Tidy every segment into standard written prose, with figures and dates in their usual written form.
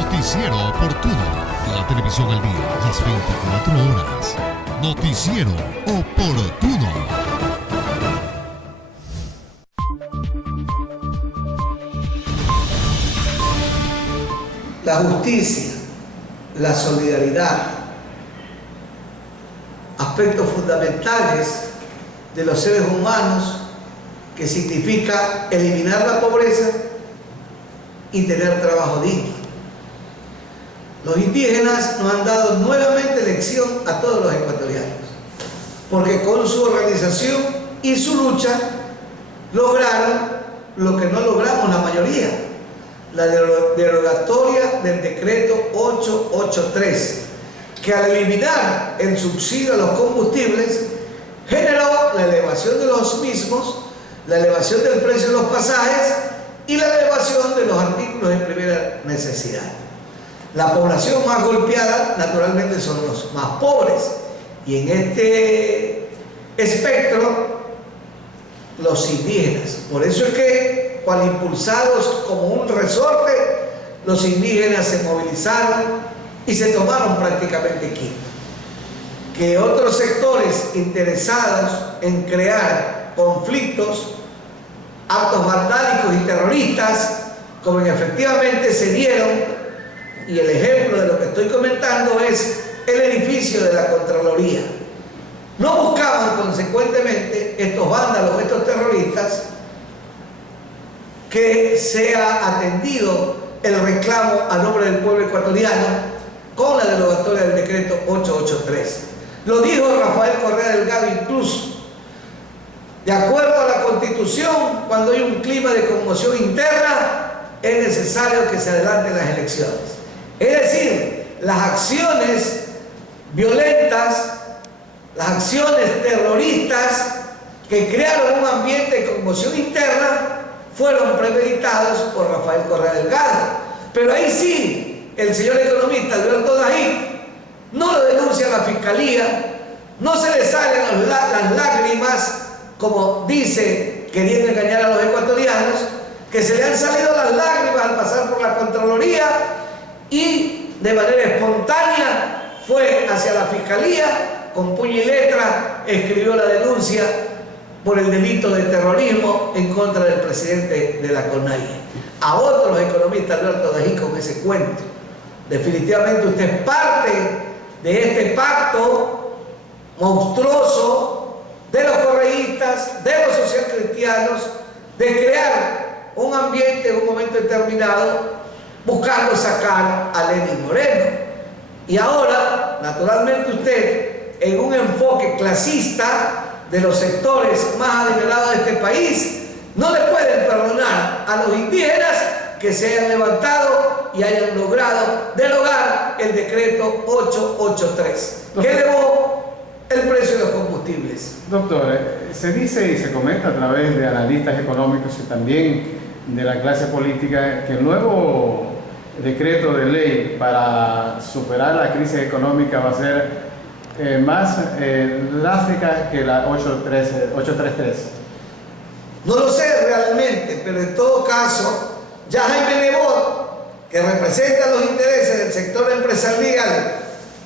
Noticiero oportuno. La televisión al día, las 24 horas. Noticiero oportuno. La justicia, la solidaridad, aspectos fundamentales de los seres humanos, que significa eliminar la pobreza y tener trabajo digno. Los indígenas nos han dado nuevamente lección a todos los ecuatorianos, porque con su organización y su lucha lograron lo que no logramos la mayoría: la derogatoria del decreto 883, que al eliminar el subsidio a los combustibles generó la elevación de los mismos, la elevación del precio de los pasajes y la elevación de los artículos de primera necesidad. La población más golpeada naturalmente son los más pobres, y en este espectro los indígenas. Por eso es que, cual impulsados como un resorte, los indígenas se movilizaron y se tomaron prácticamente Quito. Que otros sectores interesados en crear conflictos, actos vandálicos y terroristas, como efectivamente se dieron, y el ejemplo de lo que estoy comentando es el edificio de la Contraloría. No buscaban consecuentemente estos vándalos, estos terroristas, que sea atendido el reclamo a nombre del pueblo ecuatoriano con la derogatoria del decreto 883. Lo dijo Rafael Correa Delgado incluso. De acuerdo a la Constitución, cuando hay un clima de conmoción interna, es necesario que se adelanten las elecciones. Es decir, las acciones violentas, las acciones terroristas que crearon un ambiente de conmoción interna fueron premeditados por Rafael Correa Delgado. Pero ahí sí, el señor economista Alberto Dají no lo denuncia a la fiscalía, no se le salen las lágrimas, como dice, queriendo engañar a los ecuatorianos, que se le han salido las lágrimas al pasar por la Contraloría, y de manera espontánea fue hacia la fiscalía, con puño y letra escribió la denuncia por el delito de terrorismo en contra del presidente de la CONAIE. A otros economistas, Alberto Dají, con ese cuento. Definitivamente usted es parte de este pacto monstruoso de los correístas, de los socialcristianos, de crear un ambiente en un momento determinado buscando sacar a Lenín Moreno. Y ahora, naturalmente usted, en un enfoque clasista de los sectores más adinerados de este país, no le pueden perdonar a los indígenas que se hayan levantado y hayan logrado derogar el decreto 883, que elevó el precio de los combustibles. Doctor, se dice y se comenta a través de analistas económicos y también de la clase política que el nuevo decreto de ley para superar la crisis económica va a ser más drástica que la 833. No lo sé realmente, pero en todo caso, ya Jaime Nebot, que representa los intereses del sector empresarial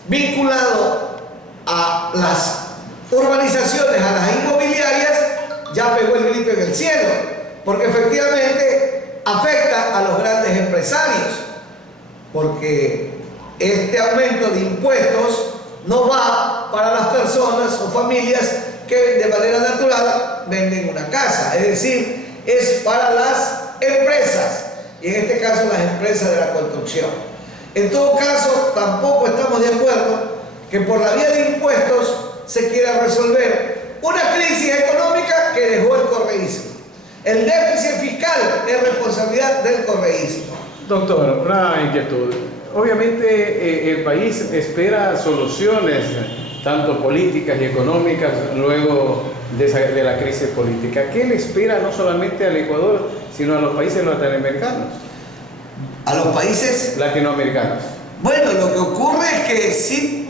vinculado a las urbanizaciones, a las inmobiliarias, ya pegó el grito en el cielo, porque efectivamente afecta a los grandes empresarios, porque este aumento de impuestos no va para las personas o familias que de manera natural venden una casa, es decir, es para las empresas, y en este caso las empresas de la construcción. En todo caso, tampoco estamos de acuerdo que por la vía de impuestos se quiera resolver una crisis económica que dejó el correísmo. El déficit fiscal es responsabilidad del correísmo. Doctor, una inquietud. Obviamente el país espera soluciones, tanto políticas y económicas, luego de la crisis política. ¿Qué le espera no solamente al Ecuador, sino a los países latinoamericanos? ¿A los países latinoamericanos? Bueno, lo que ocurre es que sí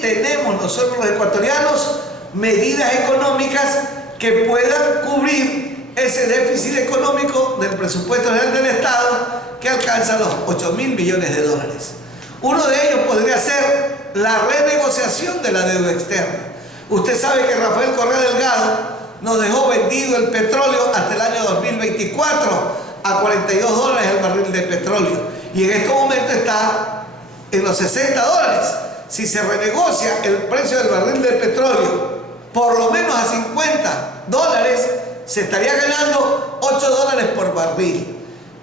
tenemos nosotros los ecuatorianos medidas económicas que puedan cubrir ese déficit económico del presupuesto general del Estado que alcanza los 8.000 millones de dólares. Uno de ellos podría ser la renegociación de la deuda externa. Usted sabe que Rafael Correa Delgado nos dejó vendido el petróleo hasta el año 2024 a 42 dólares el barril de petróleo y en este momento está en los 60 dólares. Si se renegocia el precio del barril de petróleo por lo menos a 50 dólares, se estaría ganando 8 dólares por barril.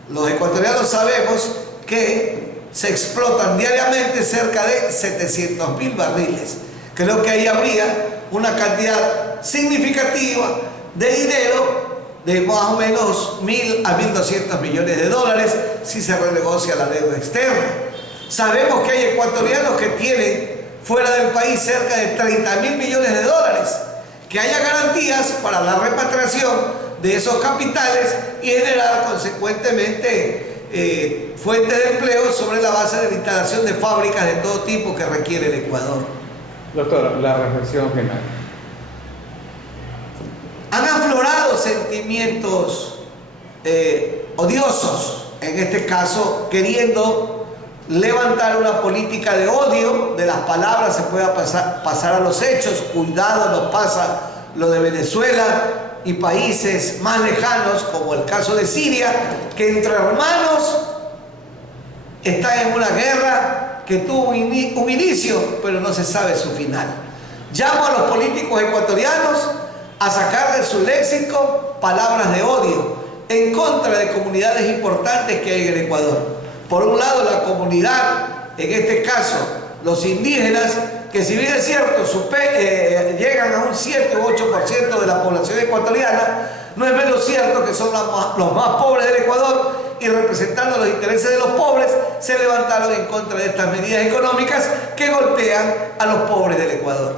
Los ecuatorianos sabemos que se explotan diariamente cerca de 700.000 barriles. Creo que ahí habría una cantidad significativa de dinero de más o menos 1.000 a 1.200 millones de dólares si se renegocia la deuda externa. Sabemos que hay ecuatorianos que tienen fuera del país cerca de 30.000 millones de dólares. Que haya garantías para la repatriación de esos capitales y generar consecuentemente fuentes de empleo sobre la base de la instalación de fábricas de todo tipo que requiere el Ecuador. Doctor, la reflexión final. Han aflorado sentimientos odiosos, en este caso queriendo levantar una política de odio. De las palabras se pueda pasar a los hechos. Cuidado, nos pasa lo de Venezuela y países más lejanos como el caso de Siria, que entre hermanos están en una guerra que tuvo un inicio pero no se sabe su final. Llamo a los políticos ecuatorianos a sacar de su léxico palabras de odio en contra de comunidades importantes que hay en el Ecuador. Por un lado, la comunidad, en este caso los indígenas, que si bien es cierto llegan a un 7 u 8% de la población ecuatoriana, no es menos cierto que son los más pobres del Ecuador y representando los intereses de los pobres se levantaron en contra de estas medidas económicas que golpean a los pobres del Ecuador.